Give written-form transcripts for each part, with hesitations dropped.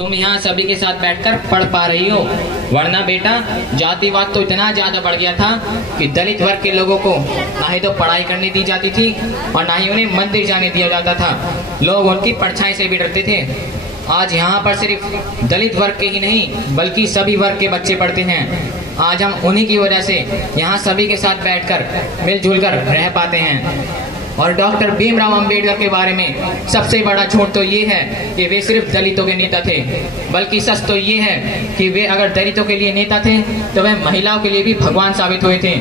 तुम यहाँ सभी के साथ बैठकर पढ़ पा रही हो, वरना बेटा जातिवाद तो इतना ज्यादा बढ़ गया था कि दलित वर्ग के लोगों को ना ही तो पढ़ाई करने दी जाती थी और ना ही उन्हें मंदिर जाने दिया जाता था। लोग उनकी परछाई से भी डरते थे। आज यहाँ पर सिर्फ दलित वर्ग के ही नहीं बल्कि सभी वर्ग के बच्चे पढ़ते हैं। आज हम उन्हीं की वजह से यहाँ सभी के साथ बैठकर मिलजुल कर रह पाते हैं। और डॉक्टर भीमराव अंबेडकर के बारे में सबसे बड़ा झूठ तो ये है कि वे सिर्फ दलितों के नेता थे, बल्कि सच तो ये है कि वे अगर दलितों के लिए नेता थे तो वे महिलाओं के लिए भी भगवान साबित हुए थे।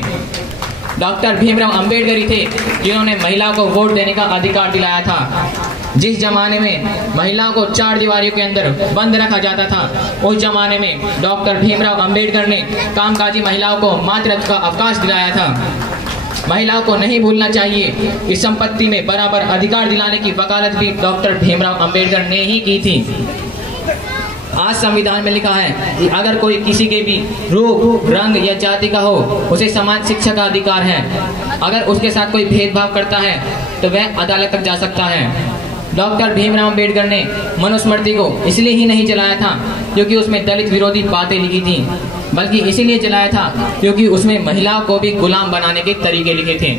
डॉक्टर भीमराव अंबेडकर ही थे जिन्होंने महिलाओं को वोट देने का अधिकार दिलाया था। जिस जमाने में महिलाओं को 4 दीवारों के अंदर बंद रखा जाता था, उस जमाने में डॉक्टर भीमराव अंबेडकर ने कामकाजी महिलाओं को मातृत्व का अवकाश दिलाया था। महिलाओं को नहीं भूलना चाहिए कि संपत्ति में बराबर अधिकार दिलाने की वकालत भी डॉक्टर भीमराव अंबेडकर ने ही की थी। आज संविधान में लिखा है कि अगर कोई किसी के भी रूप, रंग या जाति का हो, उसे समान शिक्षा का अधिकार है। अगर उसके साथ कोई भेदभाव करता है तो वह अदालत तक जा सकता है। डॉक्टर भीमराव अंबेडकर ने मनुस्मृति को इसलिए ही नहीं जलाया था क्योंकि उसमें दलित विरोधी बातें लिखी थी, बल्कि इसीलिए जलाया था क्योंकि उसमें महिलाओं को भी गुलाम बनाने के तरीके लिखे थे।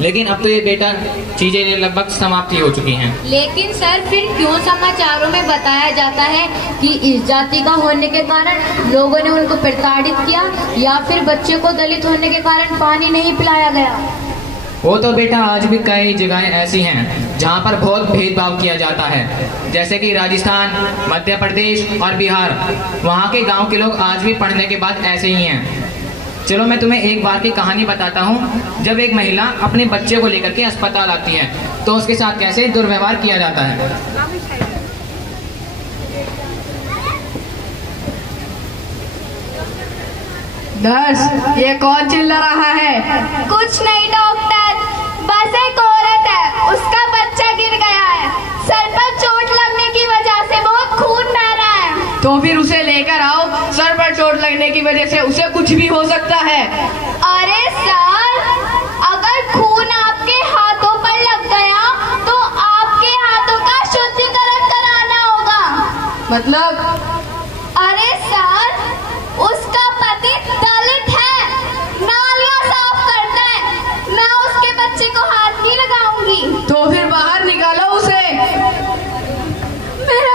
लेकिन अब तो ये बेटा चीजें लगभग समाप्ति हो चुकी हैं। लेकिन सर फिर क्यों समाचारों में बताया जाता है कि इस जाति का होने के कारण लोगों ने उनको प्रताड़ित किया या फिर बच्चे को दलित होने के कारण पानी नहीं पिलाया गया? वो तो बेटा आज भी कई जगहें ऐसी हैं जहाँ पर बहुत भेदभाव किया जाता है, जैसे कि राजस्थान, मध्य प्रदेश और बिहार। वहाँ के गांव के लोग आज भी पढ़ने के बाद ऐसे ही हैं। चलो मैं तुम्हें एक बार की कहानी बताता हूँ। जब एक महिला अपने बच्चे को लेकर के अस्पताल आती है तो उसके साथ कैसे दुर्व्यवहार किया जाता है। नर्स, ये कौन चिल्ला रहा है? कुछ नहीं डॉक्टर, बस एक औरत है, उसका बच्चा गिर गया है, सर पर चोट लगने की वजह से बहुत खून बह रहा है। तो फिर उसे लेकर आओ, सर पर चोट लगने की वजह से उसे कुछ भी हो सकता है। अरे सर, अगर खून आपके हाथों पर लग गया तो आपके हाथों का शुद्धिकरण कराना होगा। मतलब? अरे सर, उसका पति दलित है, नालियां साफ करता है, मैं उसके बच्चे को हाथ नहीं लगाऊंगी। तो फिर बाहर निकालो उसे। मेरा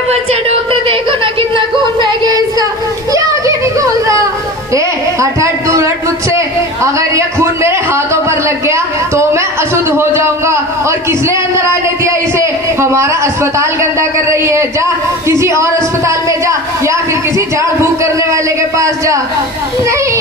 बच्चा डॉक्टर, देखो ना कितना खून बह गया इसका, ये आगे नहीं खोल रहा। ए हट, दूर हट मुझसे। अगर ये खून मेरे हाथों पर लग गया तो मैं अशुद्ध हो जाऊंगा। और किसने अंदर आने दिया इसे? हमारा अस्पताल गंदा कर रही है। जा किसी और अस्पताल में जा या फिर किसी झाड़ फूक करने वाले के पास जा। नहीं,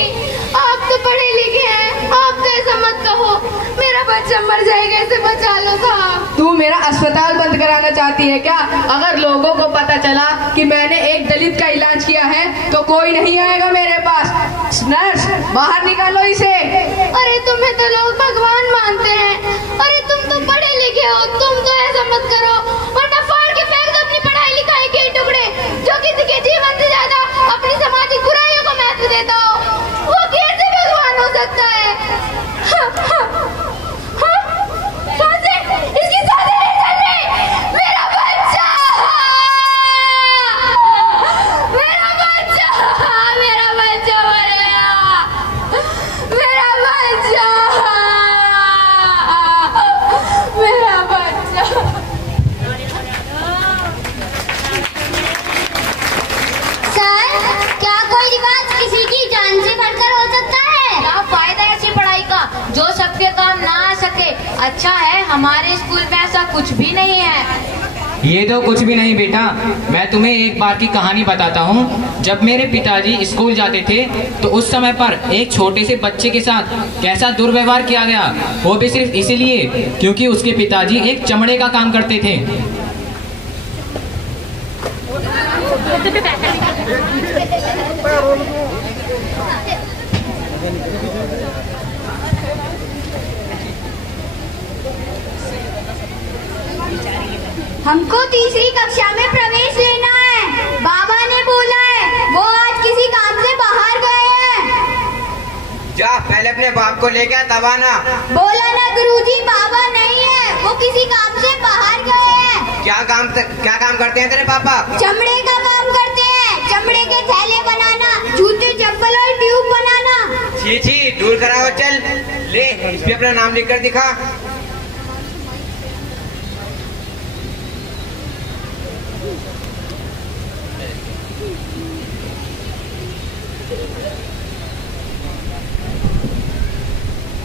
आप तो पढ़े लिखे हैं, आप तो ऐसा मत कहो, मेरा बच्चा मर जाएगा, इसे बचा लो साहब। तू मेरा अस्पताल बंद कराना चाहती है क्या? अगर लोगों को पता चला कि मैंने एक दलित का इलाज किया है तो कोई नहीं आएगा मेरे पास। नर्स, बाहर निकालो इसे। अरे तुम्हें तो लोग भगवान मानते हैं, अरे तुम तो पढ़े लिखे हो, तुम तो ऐसा मत करो, वरना फाड़ के फेंक दो अपनी पढ़ाई लिखाई के टुकड़े। जो किसी के जीवन से ज्यादा अपनी सामाजिक बुराइयों को महत्व देता हो, वो कैसे भगवान हो सकता है? इसकी शादी नहीं चल रही। मेरा बच्चा, मेरा बच्चा, मेरा बच्चा मरेगा, मेरा बच्चा, मेरा बच्चा। सर, क्या कोई रिवाज किसी की जान से बढ़कर हो सकता है? क्या फायदा ऐसी पढ़ाई का जो सबके काम ना आ सके। अच्छा है हमारे स्कूल में ऐसा कुछ भी नहीं है। ये तो कुछ भी नहीं बेटा, मैं तुम्हें एक बार की कहानी बताता हूँ। जब मेरे पिताजी स्कूल जाते थे तो उस समय पर एक छोटे से बच्चे के साथ कैसा दुर्व्यवहार किया गया, वो भी सिर्फ इसीलिए क्योंकि उसके पिताजी एक चमड़े का काम करते थे। हमको तीसरी कक्षा में प्रवेश लेना है, बाबा ने बोला है, वो आज किसी काम से बाहर गए हैं। जा पहले अपने बाप को लेके तब आना। बोला ना गुरुजी, बाबा नहीं है, वो किसी काम से बाहर गए हैं। क्या काम करते हैं तेरे पापा? चमड़े का काम करते हैं, चमड़े के थैले बनाना, जूते चप्पल और ट्यूब बनाना। छी छी, दूर कराओ। चल ले, इस पे अपना नाम लिखकर दिखा।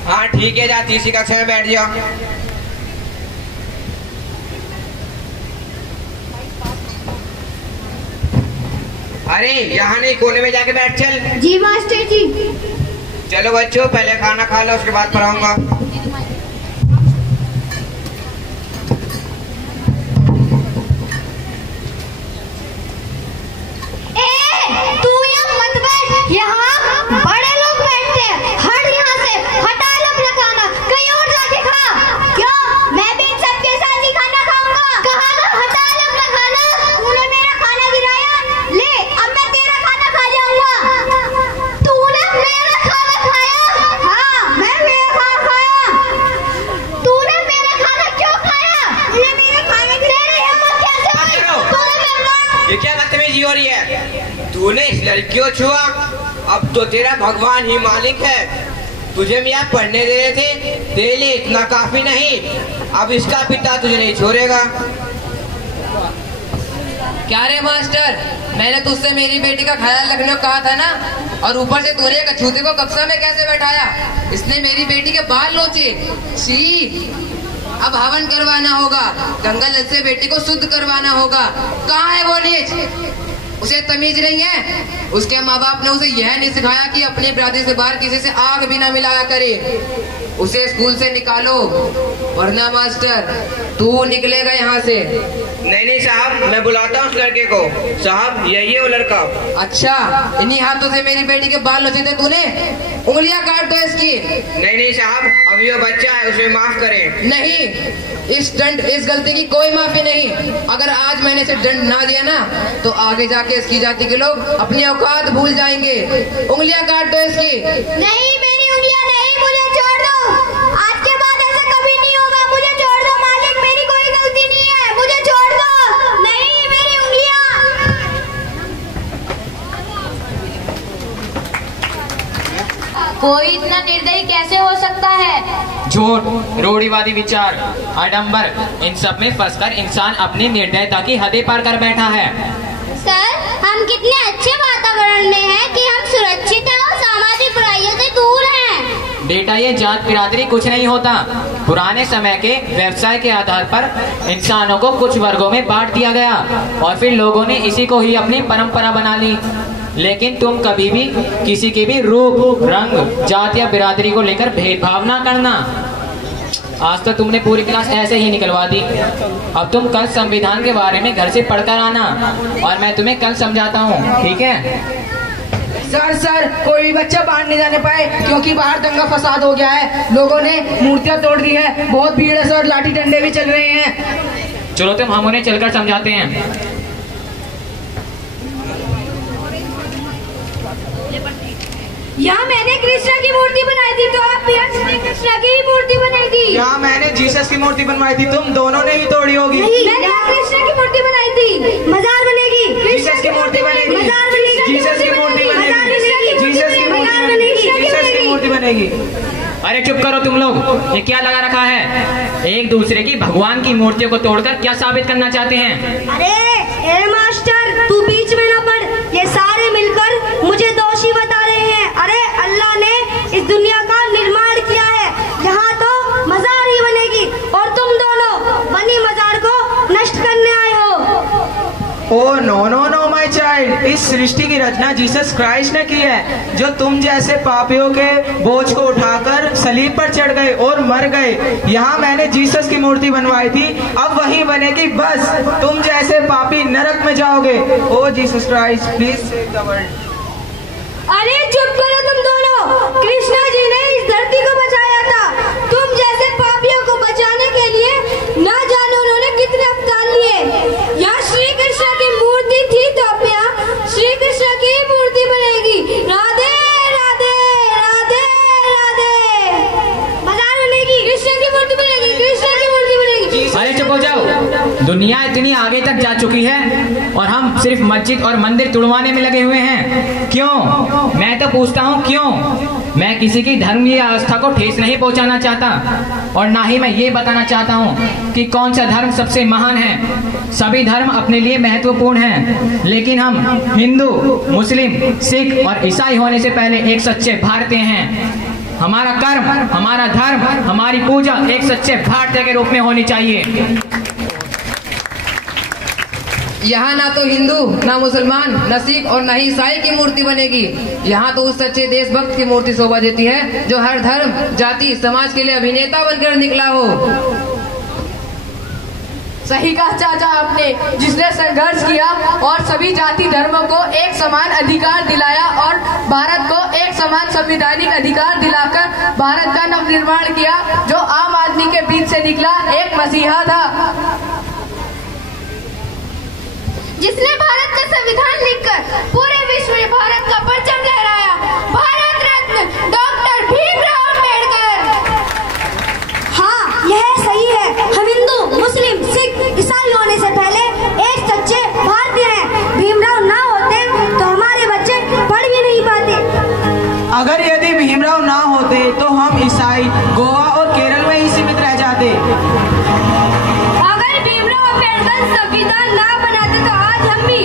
हाँ ठीक है, जा तीसरी कक्षा में बैठ जाओ। अरे यहाँ नहीं, कोने में जाके बैठ। चल। जी मास्टर जी। चलो बच्चों, पहले खाना खा लो, उसके बाद पढ़ाऊंगा। तू यहाँ मत बैठ, यहाँ बड़े लोग बैठते हैं। हट यहाँ से, हटा लो अपना खाना, कहीं और जाके खा। क्यों? मैं भी इन सबके साथ ही खाना खाऊंगा। कहा ना, हटा लो अपना खाना। तूने मेरा खाना गिराया, ले अब मैं तेरा खाना खा जाऊंगा। तूने मेरा खाना खाया? हाँ, मैं मेरा खाना खाया। तूने मेरा खाना क्यों खाया? तूने मेरे खाने की हिम्मत कैसे हुई? तूने मेरा... ये क्या बदतमीजी हो रही है? तूने इस लड़की को छुआ, अब तो तेरा भगवान ही मालिक है। तुझे मैं यहाँ पढ़ने दे रहे थे, तेरे लिए इतना काफी नहीं। अब इसका पिता तुझे नहीं छोड़ेगा। क्या रे मास्टर, मैंने तुझसे मेरी बेटी का ख्याल रखने को कहा था ना, और ऊपर से तूने एक अछूते को कक्षा में कैसे बैठाया? इसने मेरी बेटी के बाल नोचे। शी, अब हवन करवाना होगा, गंगा जल से बेटी को शुद्ध करवाना होगा। कहाँ है वो नीच? उसे तमीज नहीं है। उसके माँ बाप ने उसे यह नहीं सिखाया कि अपनी बिरादरी से बाहर किसी से आग भी ना मिलाया करे। उसे स्कूल से निकालो, वरना मास्टर तू निकलेगा यहाँ से। नहीं साहब, मैं बुलाता हूँ उस लड़के को। साहब, यही है वो लड़का। अच्छा, इन्हीं हाथों से मेरी बेटी के बाल नोचे थे तूने? उंगलियां काट दो इसकी। नहीं साहब, अभी वो बच्चा है, उसे माफ करें। नहीं, इस गलती की कोई माफी नहीं। अगर आज मैंने इसे दंड ना दिया ना, तो आगे जाके इसकी जाति के लोग अपनी औकात भूल जाएंगे। उंगलियां काट दो इसकी। नहीं, मेरी उंगलियां नहीं, मुझे छोड़ दो। आज के बाद ऐसा कभी नहीं होगा। मुझे छोड़ दो मालिक, मेरी कोई गलती नहीं है, मुझे छोड़ दो। नहीं, मेरी उंगलियां। कोई इतना निर्दयी कैसे हो सकता है? झूठ, रूढ़िवादी विचार, आडंबर, इन सब में फंसकर इंसान अपनी निर्दयता की हदें पार कर बैठा है। सर, हम कितने अच्छे वातावरण में हैं कि हम सुरक्षित हैं और सामाजिक बुराइयों से दूर हैं। बेटा, ये जात बिरादरी कुछ नहीं होता। पुराने समय के व्यवसाय के आधार पर इंसानों को कुछ वर्गों में बांट दिया गया और फिर लोगों ने इसी को ही अपनी परंपरा बना ली। लेकिन तुम कभी भी किसी के भी रूप, रंग, जात या बिरादरी को लेकर भेदभाव ना करना। आज तो तुमने पूरी क्लास ऐसे ही निकलवा दी। अब तुम कल संविधान के बारे में घर से पढ़कर आना और मैं तुम्हें कल समझाता हूँ, ठीक है? सर, कोई बच्चा बाहर नहीं जाने पाए क्योंकि बाहर दंगा फसाद हो गया है। लोगों ने मूर्तियां तोड़ दी है, बहुत भीड़ है सर, लाठी डंडे भी चल रहे हैं। चलो तुम हम उन्हें चलकर समझाते हैं। यहाँ मैंने कृष्णा की मूर्ति बनाई थी, तो आप भी श्री कृष्णा की ही मूर्ति बनाएगी। यहाँ मैंने जीसस की मूर्ति बनवाई थी, तुम दोनों ने ही तोड़ी होगी। मैंने कृष्णा की मूर्ति बनाई थी, मजार बनेगी। जीसस की मूर्ति बनेगी। मजार बनेगी। जीसस की मूर्ति बनेगी। जीसस की मूर्ति बनेगी। जीसस की मूर्ति बनेगी। अरे चुप करो तुम लोग, ये क्या लगा रखा है? एक दूसरे की भगवान की मूर्तियों को तोड़कर क्या साबित करना चाहते हैं? अरे मास्टर, तू बीच में ना पड़। ये सारे मिलकर मुझे दोषी बता रहे हैं। अरे अल्लाह ने इस दुनिया का निर्माण किया है, यहाँ तो मजार ही बनेगी और तुम दोनों बनी मजार को नष्ट करने आए हो। ओ नो माय चाइल्ड, इस सृष्टि की रचना जीसस क्राइस्ट ने की है, जो तुम जैसे पापियों के बोझ को उठाकर सलीब पर चढ़ गए और मर गए। यहाँ मैंने जीसस की मूर्ति बनवाई थी, अब वही बनेगी। बस तुम जैसे पापी नरक में जाओगे। Oh Jesus Christ, please save the world. अरे चुप करो तुम दोनों। कृष्णा जी ने इस धरती को बचाया था, तुम जैसे पापियों को बचाने के लिए ना जाने उन्होंने कितने अवतार लिए। यहाँ श्री कृष्ण की मूर्ति थी, तो अब यहाँ श्री कृष्ण की मूर्ति बनेगी। राधे राधे राधे राधे। मजार बनेगी, कृष्ण की मूर्ति बनेगी, कृष्ण की मूर्ति बनेगी। अरे चुप हो जाओ, दुनिया चुकी है और हम सिर्फ मस्जिद और मंदिर तुड़वाने में लगे हुए हैं। क्यों? मैं तो पूछता हूँ क्यों? मैं किसी की धर्म या आस्था को ठेस नहीं पहुंचाना चाहता और ना ही मैं ये बताना चाहता हूँ कि कौन सा धर्म सबसे महान है। सभी धर्म अपने लिए महत्वपूर्ण हैं, लेकिन हम हिंदू, मुस्लिम, सिख और ईसाई होने से पहले एक सच्चे भारतीय हैं। हमारा कर्म, हमारा धर्म, हमारी पूजा एक सच्चे भारतीय के रूप में होनी चाहिए। यहाँ ना तो हिंदू, ना मुसलमान, ना सिख और ना ही ईसाई की मूर्ति बनेगी। यहाँ तो उस सच्चे देशभक्त की मूर्ति शोभा देती है जो हर धर्म, जाति, समाज के लिए अभिनेता बनकर निकला हो। सही कहा चाचा आपने, जिसने संघर्ष किया और सभी जाति धर्मों को एक समान अधिकार दिलाया और भारत को एक समान संवैधानिक अधिकार दिलाकर भारत का नवनिर्माण किया, जो आम आदमी के बीच से निकला एक मसीहा था। जिसने भारत का संविधान लिखकर पूरे विश्व में भारत का परचम लहराया, भारत रत्न डॉक्टर भीमराव अम्बेडकर। हाँ, यह सही है। हम हिंदू, मुस्लिम, सिख, ईसाई होने से पहले एक सच्चे भारतीय हैं। भीमराव ना होते तो हमारे बच्चे पढ़ भी नहीं पाते। अगर यदि भीमराव ना होते तो हम ईसाई गोवा और केरल में ही सीमित रह जाते। अगर भीमराव अम्बेडकर संविधान ना बनाते तो आज हम भी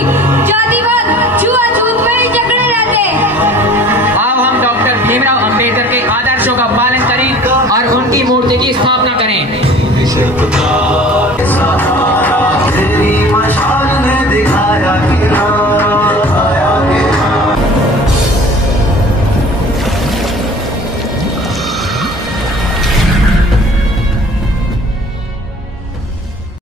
जातिवाद, छुआछूत में ही जकड़े रहते। अब हम डॉक्टर भीमराव अम्बेडकर के आदर्शों का पालन करें और उनकी मूर्ति की स्थापना करें।